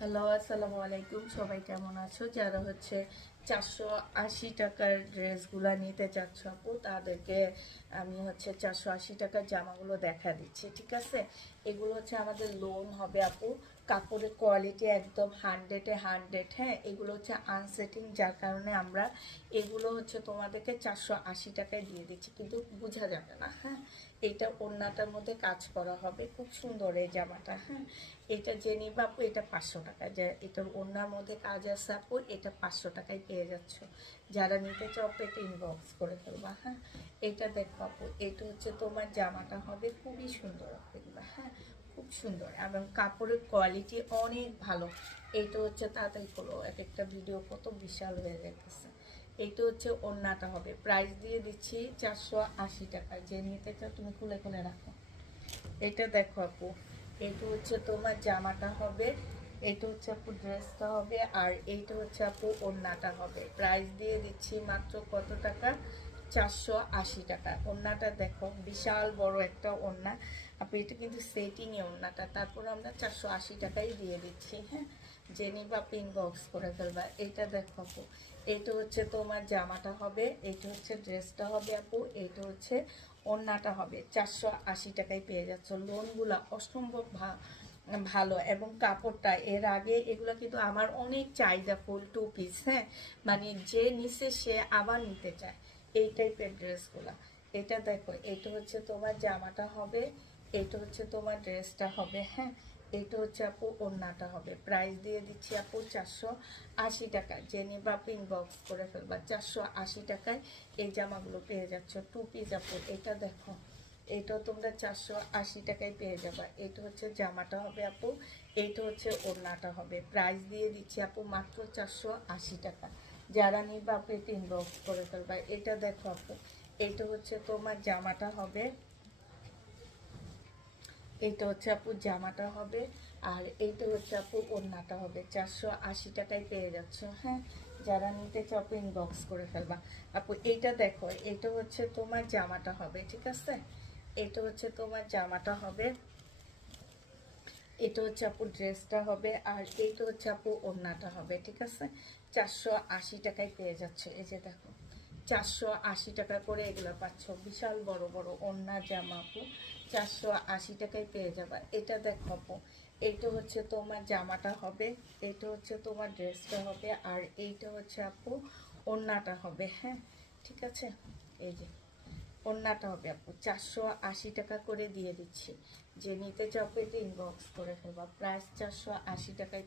Hello, আসসালামু আলাইকুম। সবাই কেমন আছো? যারা হচ্ছে 480 টাকার ড্রেসগুলো নিতে চাচ্ছ আপু, তাদেরকে আমি হচ্ছে 480 টাকার জামাগুলো দেখা দিচ্ছি, ঠিক আছে? এগুলো হচ্ছে আমাদের লোন হবে আপু। কাপড়ের কোয়ালিটি একদম 100-এ 100, হ্যাঁ। এগুলো হচ্ছে আনসেটিং, যার কারণে আমরা এগুলো হচ্ছে তোমাদেরকে 480 টাকায় দিয়ে দিচ্ছি, কিন্তু বোঝা যাবে না, হ্যাঁ। এইটা ওড়নাটার মধ্যে কাজ করা হবে, খুব সুন্দর এই জামাটা, হ্যাঁ। এটা যে নিবা আপু, এটা 500 টাকা। যে এটার ওড়নার মধ্যে কাজ আছে আপু, এটা 500 টাকায় পেয়ে যাচ্ছ। যারা নিতে চাও এটা ইনবক্স করে ফেলবা, হ্যাঁ। এটা দেখো আপু, এটা হচ্ছে তোমার জামাটা হবে, খুবই সুন্দর এগুলো, হ্যাঁ। খুব সুন্দর এবং কাপড়ের কোয়ালিটি অনেক ভালো। এইটা হচ্ছে তাড়াতাড়ি করো, এক একটা ভিডিও কত বিশাল হয়ে যাইতেছে। এইটা হচ্ছে ওড়নাটা হবে, প্রাইস দিয়ে দিচ্ছি 480 টাকা। যে নিতে চাও তুমি খুলে খুলে রাখো। এটা দেখো আপু, এটা হচ্ছে তোমার জামাটা হবে, এটা হচ্ছে আপু ড্রেসটা হবে, আর এইটা হচ্ছে আপু ওড়নাটা হবে। প্রাইস দিয়ে দিচ্ছি মাত্র কত টাকা? 480 টাকা। ওড়নাটা দেখো, বিশাল বড় একটা ওড়না আপু। এটা কিন্তু সেটিংয়ে ওড়নাটা, তারপর আমরা 480 টাকাই দিয়ে দিচ্ছি, হ্যাঁ। যে নিবা আপু ইনবক্স করে ফেলবা। এটা দেখো আপু, এটা হচ্ছে তোমার জামাটা হবে, এটা হচ্ছে ড্রেসটা হবে আপু, এটা হচ্ছে ওড়নাটা হবে। 480 টাকায় পেয়ে যাচ্ছ। লোনগুলা অসম্ভব ভালো, এবং কাপড়টা এর আগে এগুলো কিন্তু আমার অনেক চাহিদা ফুল 2 পিস, হ্যাঁ। মানে যে নিচে সে আবার নিতে চায় এই টাইপের ড্রেসগুলা। এটা দেখো, এটা হচ্ছে তোমার জামাটা হবে, এটা হচ্ছে তোমার ড্রেসটা হবে, হ্যাঁ। এটা হচ্ছে আপু ওড়নাটা হবে। প্রাইস দিয়ে দিচ্ছি আপু 480 টাকা। যে নিবা আপু ইনবক্স করে ফেলবা। 480 টাকায় এই জামাগুলো পেয়ে যাচ্ছ, 2 পিস আপু। এটা দেখো, এইটাও তোমরা 480 টাকায় পেয়ে যাবা। এটা হচ্ছে জামাটা হবে আপু, এইটা হচ্ছে ওড়নাটা হবে। প্রাইস দিয়ে দিচ্ছি আপু মাত্র 480 টাকা। যারা নিবা আপু এটা ইনবক্স করে ফেলবা। এটা দেখো আপু, এইটা হচ্ছে তোমার জামাটা হবে, এইটা হচ্ছে আপু জামাটা হবে, আর এইটা হচ্ছে আপু ওড়নাটা হবে। 480 টাকায় পেয়ে যাচ্ছ, হ্যাঁ। যারা নিতে চাও আপু ইনবক্স করে ফেলবা। আপু এইটা দেখো, এটা হচ্ছে তোমার জামাটা হবে, ঠিক আছে? এটা হচ্ছে তোমার জামাটা হবে, এটা হচ্ছে আপু ড্রেসটা হবে, আর এইটা হচ্ছে আপু ওড়নাটা হবে, ঠিক আছে? 480 টাকায় পেয়ে যাচ্ছে। এই যে দেখো, 480 টাকা করে এগুলো পাচ্ছ। বিশাল বড় বড় ওড়না জামা আপু, 480 টাকায় পেয়ে যাবা। এটা দেখো আপু, এইটা হচ্ছে তোমার জামাটা হবে, এইটা হচ্ছে তোমার ড্রেসটা হবে, আর এইটা হচ্ছে আপু ওড়নাটা হবে, হ্যাঁ। ঠিক আছে, এই যে ওড়নাটা হবে আপু। 480 টাকা করে দিয়ে দিচ্ছি। যে নিতে চাও পেটে ইনবক্স করে ফেলবা। প্রাইস 480 টাকায়